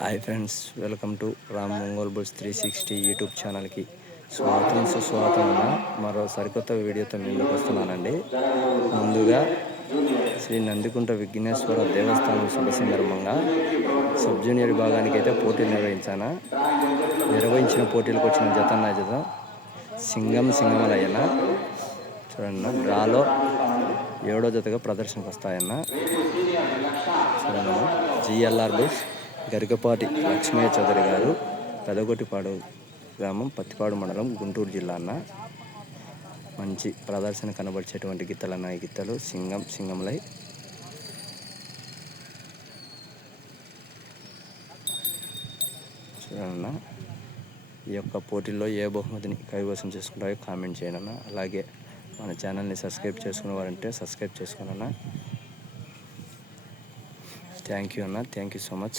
Hi friends welcome to Ram Mangol bulls three sixty YouTube ఛానల్కి స్వాగతం సుస్వాగతం మరో సరికొత్త వీడియోతో ముందుకు వస్తున్నానండి. ముందుగా శ్రీ నందికుంట విఘ్నేశ్వర దేవస్థానం శుభ సందర్భంగా సబ్ జూనియర్ విభాగానికి అయితే పోటీలు నిర్వహించాను. నిర్వహించిన పోటీలకు వచ్చిన జత నా జత సింగం సింగమలయ్యన చూడండి డ్రాలో ఏడో జతగా ప్రదర్శనకు వస్తాయన్న. చూడండి జిఎల్ఆర్ బుల్స్ గరికపాటి లక్ష్మయ్య చౌదరి గారు పెదగొట్టిపాడు గ్రామం పత్తిపాడు మండలం గుంటూరు జిల్లా అన్న. మంచి ప్రదర్శన కనబరిచేటువంటి గీతలు అన్న ఈ సింగం సింగంలై. చూడన్న ఈ యొక్క పోటీల్లో ఏ బహుమతిని కైవసం చేసుకుంటారో కామెంట్ చేయండి అన్న అలాగే మన ఛానల్ని సబ్స్క్రైబ్ చేసుకునే వారంటే సబ్స్క్రైబ్ చేసుకున్నా థ్యాంక్ యూ అన్న. Thank you so much.